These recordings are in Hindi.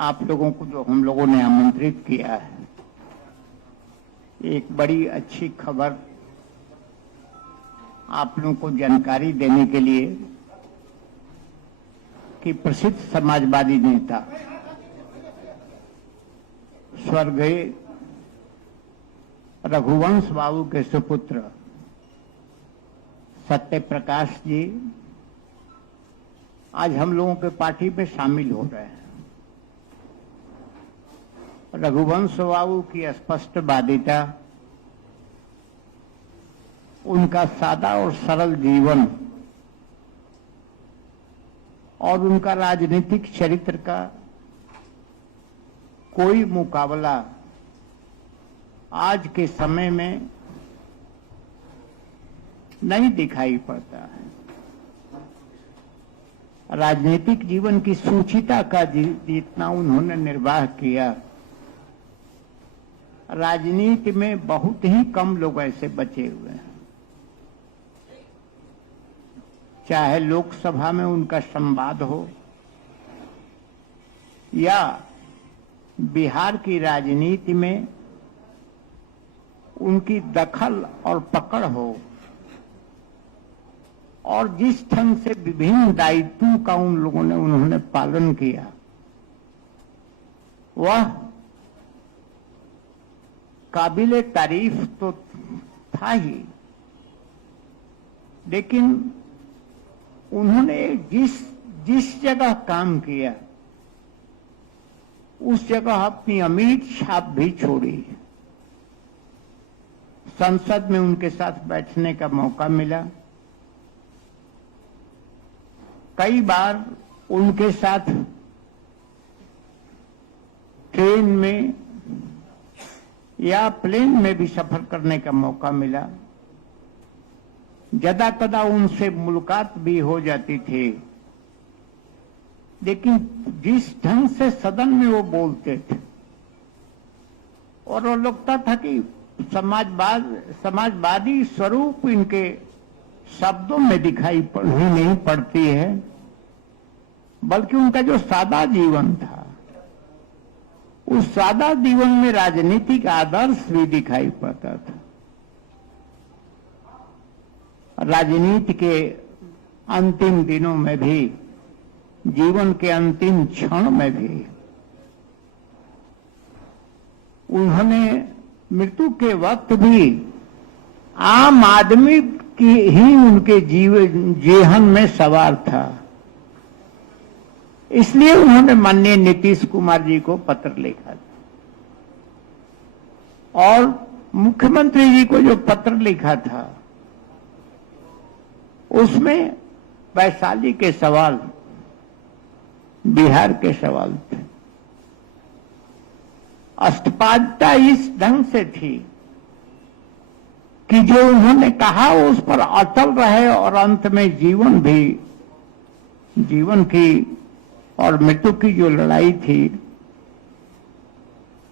आप लोगों को जो हम लोगों ने आमंत्रित किया है, एक बड़ी अच्छी खबर आप लोगों को जानकारी देने के लिए कि प्रसिद्ध समाजवादी नेता स्वर्गीय रघुवंश बाबू के सुपुत्र सत्यप्रकाश जी आज हम लोगों के पार्टी में शामिल हो रहे हैं। रघुवंश बाबू की स्पष्टवादिता, उनका सादा और सरल जीवन और उनका राजनीतिक चरित्र का कोई मुकाबला आज के समय में नहीं दिखाई पड़ता है। राजनीतिक जीवन की सूचिता का जितना उन्होंने निर्वाह किया, राजनीति में बहुत ही कम लोग ऐसे बचे हुए हैं। चाहे लोकसभा में उनका संवाद हो या बिहार की राजनीति में उनकी दखल और पकड़ हो, और जिस ढंग से विभिन्न दायित्वों का उन्होंने पालन किया, वह काबिले तारीफ तो था ही, लेकिन उन्होंने जिस जगह काम किया उस जगह अपनी अमिट छाप भी छोड़ी। संसद में उनके साथ बैठने का मौका मिला, कई बार उनके साथ ट्रेन में या प्लेन में भी सफर करने का मौका मिला। जदा कदा उनसे मुलाकात भी हो जाती थी, लेकिन जिस ढंग से सदन में वो बोलते थे और वो लगता था कि समाजवादी स्वरूप इनके शब्दों में दिखाई नहीं पड़ती है, बल्कि उनका जो सादा जीवन था, उस सादा जीवन में राजनीतिक आदर्श भी दिखाई पड़ता था। राजनीति के अंतिम दिनों में भी, जीवन के अंतिम क्षण में भी उन्होंने मृत्यु के वक्त भी आम आदमी की ही उनके जेहन में सवार था। इसलिए उन्होंने माननीय नीतीश कुमार जी को पत्र लिखा था, और मुख्यमंत्री जी को जो पत्र लिखा था उसमें वैशाली के सवाल, बिहार के सवाल थे। अस्पष्टता इस ढंग से थी कि जो उन्होंने कहा उस पर अटल रहे, और अंत में जीवन की और मृत्यु की जो लड़ाई थी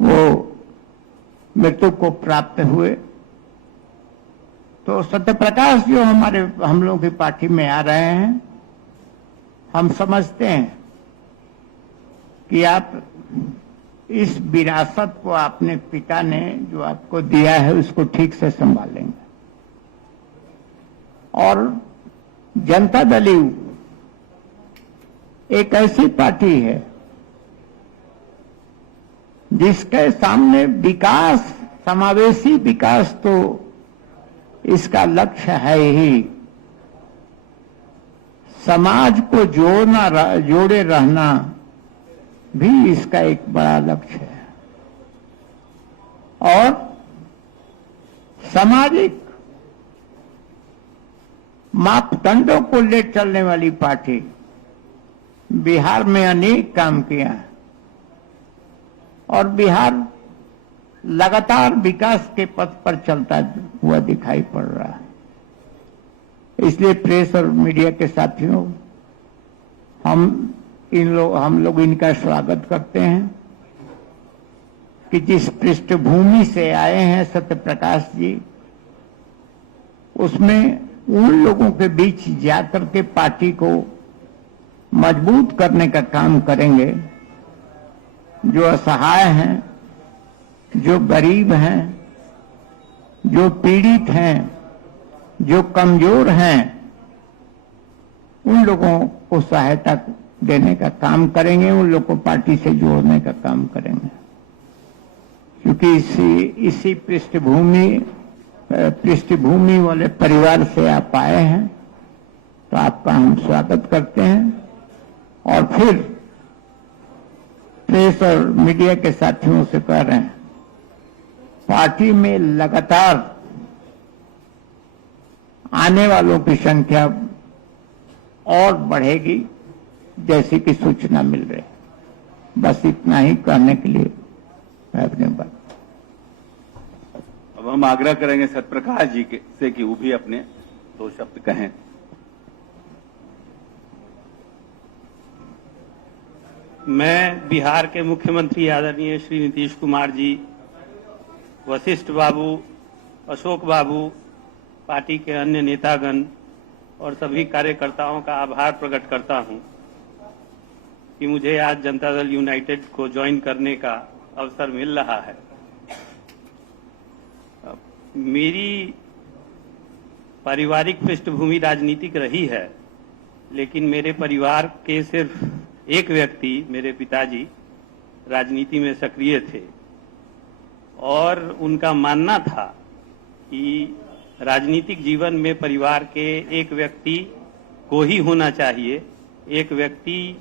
वो मृत्यु को प्राप्त हुए। तो सत्यप्रकाश जो हम लोगों की पार्टी में आ रहे हैं, हम समझते हैं कि आप इस विरासत को अपने पिता ने जो आपको दिया है उसको ठीक से संभालेंगे। और जनता दल यू एक ऐसी पार्टी है जिसके सामने विकास, समावेशी विकास तो इसका लक्ष्य है ही, समाज को जोड़े रहना भी इसका एक बड़ा लक्ष्य है। और सामाजिक मापदंडों को ले चलने वाली पार्टी, बिहार में अनेक काम किया है और बिहार लगातार विकास के पथ पर चलता हुआ दिखाई पड़ रहा है। इसलिए प्रेस और मीडिया के साथियों, हम लोग इनका स्वागत करते हैं कि जिस पृष्ठभूमि से आए हैं सत्यप्रकाश जी, उसमें उन लोगों के बीच जाकर के पार्टी को मजबूत करने का काम करेंगे जो असहाय हैं, जो गरीब हैं, जो पीड़ित हैं, जो कमजोर हैं, उन लोगों को सहायता देने का काम करेंगे, उन लोगों को पार्टी से जोड़ने का काम करेंगे। क्योंकि इसी पृष्ठभूमि वाले परिवार से आप आए हैं, तो आपका हम स्वागत करते हैं। और फिर प्रेस और मीडिया के साथियों से कह रहे हैं, पार्टी में लगातार आने वालों की संख्या और बढ़ेगी, जैसी कि सूचना मिल रही है। बस इतना ही कहने के लिए मैं अपनी बात। अब हम आग्रह करेंगे सत्यप्रकाश जी से कि वो भी अपने 2 शब्द कहें। मैं बिहार के मुख्यमंत्री आदरणीय श्री नीतीश कुमार जी, वशिष्ठ बाबू, अशोक बाबू, पार्टी के अन्य नेतागण और सभी कार्यकर्ताओं का आभार प्रकट करता हूं कि मुझे आज जनता दल यूनाइटेड को ज्वाइन करने का अवसर मिल रहा है। मेरी पारिवारिक पृष्ठभूमि राजनीतिक रही है, लेकिन मेरे परिवार के सिर्फ एक व्यक्ति, मेरे पिताजी, राजनीति में सक्रिय थे और उनका मानना था कि राजनीतिक जीवन में परिवार के एक व्यक्ति को ही होना चाहिए। एक व्यक्ति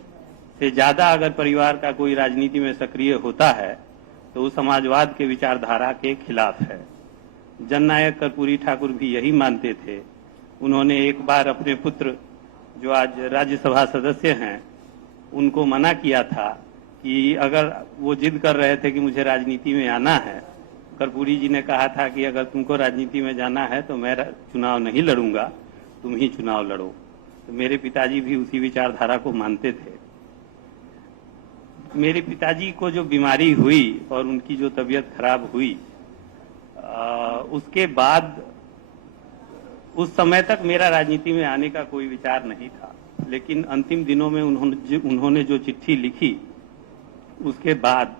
से ज्यादा अगर परिवार का कोई राजनीति में सक्रिय होता है तो वो समाजवाद के विचारधारा के खिलाफ है। जननायक कर्पूरी ठाकुर भी यही मानते थे। उन्होंने एक बार अपने पुत्र, जो आज राज्यसभा सदस्य हैं, उनको मना किया था कि अगर वो जिद कर रहे थे कि मुझे राजनीति में आना है, कर्पूरी जी ने कहा था कि अगर तुमको राजनीति में जाना है तो मैं चुनाव नहीं लड़ूंगा, तुम ही चुनाव लड़ो। तो मेरे पिताजी भी उसी विचारधारा को मानते थे। मेरे पिताजी को जो बीमारी हुई और उनकी जो तबीयत खराब हुई, उसके बाद उस समय तक मेरा राजनीति में आने का कोई विचार नहीं था। लेकिन अंतिम दिनों में उन्होंने जो चिट्ठी लिखी, उसके बाद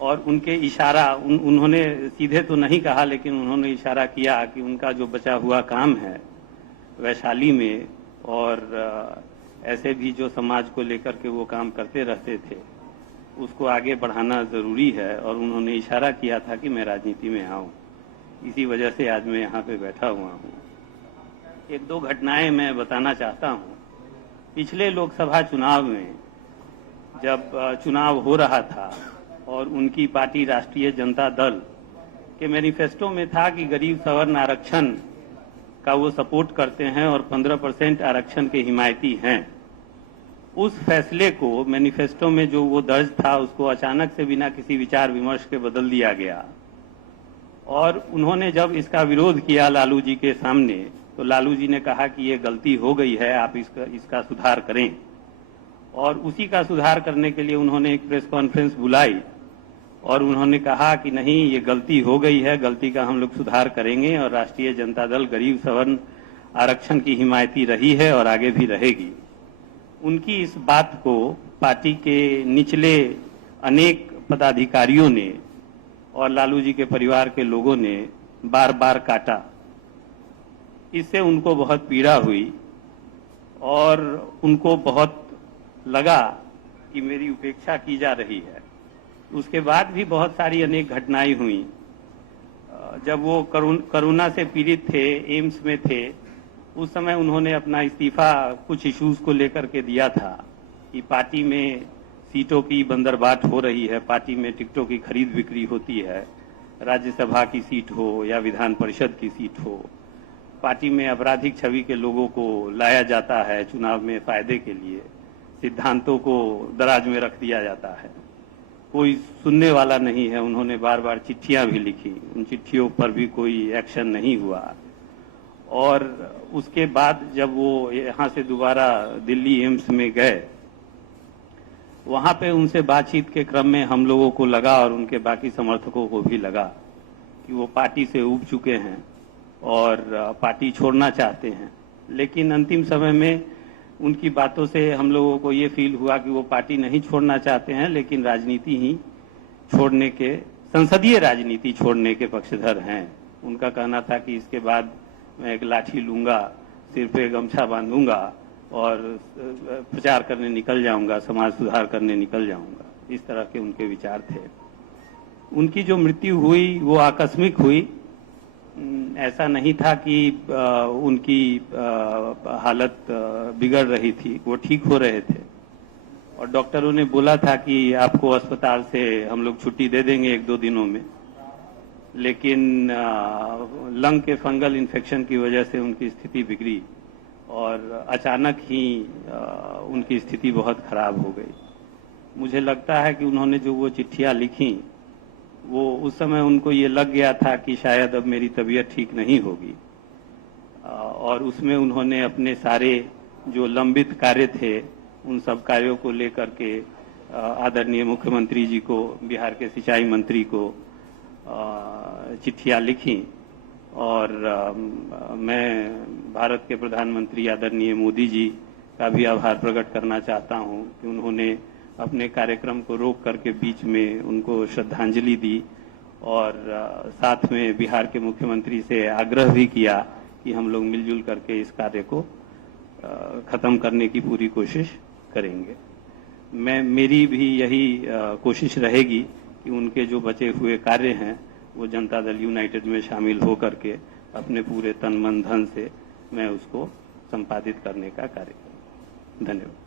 और उनके इशारा, उन्होंने सीधे तो नहीं कहा, लेकिन उन्होंने इशारा किया कि उनका जो बचा हुआ काम है वैशाली में और ऐसे भी जो समाज को लेकर के वो काम करते रहते थे, उसको आगे बढ़ाना जरूरी है। और उन्होंने इशारा किया था कि मैं राजनीति में आऊं। इसी वजह से आज मैं यहाँ पे बैठा हुआ हूँ। 1-2 घटनाएं मैं बताना चाहता हूँ। पिछले लोकसभा चुनाव में जब चुनाव हो रहा था और उनकी पार्टी राष्ट्रीय जनता दल के मैनिफेस्टो में था कि गरीब सवर्ण आरक्षण का वो सपोर्ट करते हैं और 15% आरक्षण के हिमायती हैं। उस फैसले को, मैनिफेस्टो में जो वो दर्ज था, उसको अचानक से बिना किसी विचार विमर्श के बदल दिया गया। और उन्होंने जब इसका विरोध किया लालू जी के सामने, तो लालू जी ने कहा कि ये गलती हो गई है, आप इसका सुधार करें। और उसी का सुधार करने के लिए उन्होंने एक प्रेस कॉन्फ्रेंस बुलाई और उन्होंने कहा कि नहीं, ये गलती हो गई है, गलती का हम लोग सुधार करेंगे और राष्ट्रीय जनता दल गरीब सवर्ण आरक्षण की हिमायती रही है और आगे भी रहेगी। उनकी इस बात को पार्टी के निचले अनेक पदाधिकारियों ने और लालू जी के परिवार के लोगों ने बार बार काटा। इससे उनको बहुत पीड़ा हुई और उनको बहुत लगा कि मेरी उपेक्षा की जा रही है। उसके बाद भी बहुत सारी अनेक घटनाएं हुई। जब वो कोरोना से पीड़ित थे, एम्स में थे, उस समय उन्होंने अपना इस्तीफा कुछ इश्यूज को लेकर के दिया था कि पार्टी में सीटों की बंदरबाट हो रही है, पार्टी में टिकटों की खरीद बिक्री होती है, राज्यसभा की सीट हो या विधान परिषद की सीट हो, पार्टी में आपराधिक छवि के लोगों को लाया जाता है चुनाव में फायदे के लिए, सिद्धांतों को दराज में रख दिया जाता है, कोई सुनने वाला नहीं है। उन्होंने बार बार चिट्ठियां भी लिखी, उन चिट्ठियों पर भी कोई एक्शन नहीं हुआ। और उसके बाद जब वो यहाँ से दोबारा दिल्ली एम्स में गए, वहां पे उनसे बातचीत के क्रम में हम लोगों को लगा और उनके बाकी समर्थकों को भी लगा कि वो पार्टी से ऊब चुके हैं और पार्टी छोड़ना चाहते हैं। लेकिन अंतिम समय में उनकी बातों से हम लोगों को ये फील हुआ कि वो पार्टी नहीं छोड़ना चाहते हैं, लेकिन राजनीति ही छोड़ने के, संसदीय राजनीति छोड़ने के पक्षधर हैं। उनका कहना था कि इसके बाद मैं एक लाठी लूंगा, सिर पे गमछा बांधूंगा और प्रचार करने निकल जाऊंगा, समाज सुधार करने निकल जाऊंगा। इस तरह के उनके विचार थे। उनकी जो मृत्यु हुई वो आकस्मिक हुई। ऐसा नहीं था कि उनकी हालत बिगड़ रही थी, वो ठीक हो रहे थे और डॉक्टरों ने बोला था कि आपको अस्पताल से हम लोग छुट्टी दे देंगे 1-2 दिनों में, लेकिन लंग के फंगल इन्फेक्शन की वजह से उनकी स्थिति बिगड़ी और अचानक ही उनकी स्थिति बहुत खराब हो गई। मुझे लगता है कि उन्होंने जो वो चिट्ठियां लिखी, वो उस समय उनको ये लग गया था कि शायद अब मेरी तबीयत ठीक नहीं होगी और उसमें उन्होंने अपने सारे जो लंबित कार्य थे उन सब कार्यों को लेकर के आदरणीय मुख्यमंत्री जी को, बिहार के सिंचाई मंत्री को चिट्ठियां लिखी और मैं भारत के प्रधानमंत्री आदरणीय मोदी जी का भी आभार प्रकट करना चाहता हूं कि उन्होंने अपने कार्यक्रम को रोक करके बीच में उनको श्रद्धांजलि दी और साथ में बिहार के मुख्यमंत्री से आग्रह भी किया कि हम लोग मिलजुल करके इस कार्य को खत्म करने की पूरी कोशिश करेंगे। मेरी भी यही कोशिश रहेगी कि उनके जो बचे हुए कार्य हैं वो जनता दल यूनाइटेड में शामिल हो करके अपने पूरे तन मन धन से मैं उसको संपादित करने का कार्य करूं। धन्यवाद।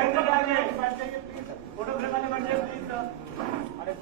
फोटोग्राफ वाले बैठ जाइए प्लीज, फोटोग्राफ वाले बैठ जाइए प्लीज। अरे